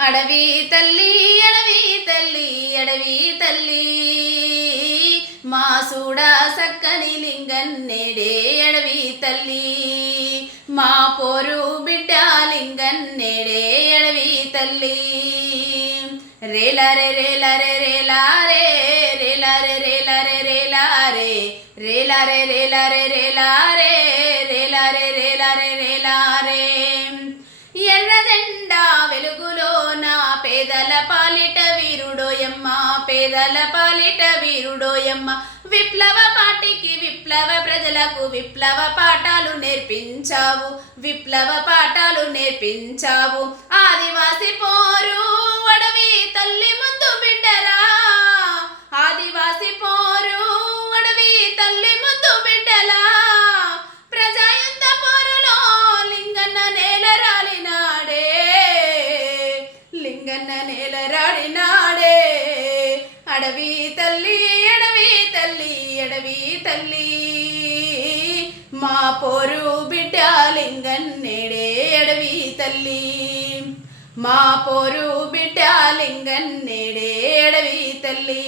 అడవి తల్లి అడవి తల్లి అడవి తల్లి మా సూడా సక్కని లింగన్నేడే అడవి తల్లి మా పోరు బిడ్డ లింగన్నేడే అడవి తల్లి రేలారే రేలారే రేలారే రేలారే రేలారే రేలారే రేలారే రేలారే రేలారే రేలారే రేలారే రేలారే ఎర్రజెండా వెలుగులో నా పేదల పాలిట వీరుడోయమ్మ పేదల పాలిట వీరుడోయమ్మ విప్లవ పార్టీకి విప్లవ ప్రజలకు విప్లవ పాఠాలు నేర్పించావు విప్లవ పాఠాలు నేర్పించావు ఆదివాసి పోరు అడవి తల్లి ముద్దు బిడ్డరా ఆదివాసి పోరు అడవి తల్లి ముద్దు బిడ్డలా ప్రజాయుద్ధ పోరులో లింగన్న నేల రాలినాడే లింగన్న నేల రాడినాడే అడవి తల్లి అడవి తల్లి అడవి తల్లి మా పోరు బిడ్డ లింగన్నేడే అడవి తల్లి మా పోరు బిడ్డ లింగన్నేడే అడవి తల్లి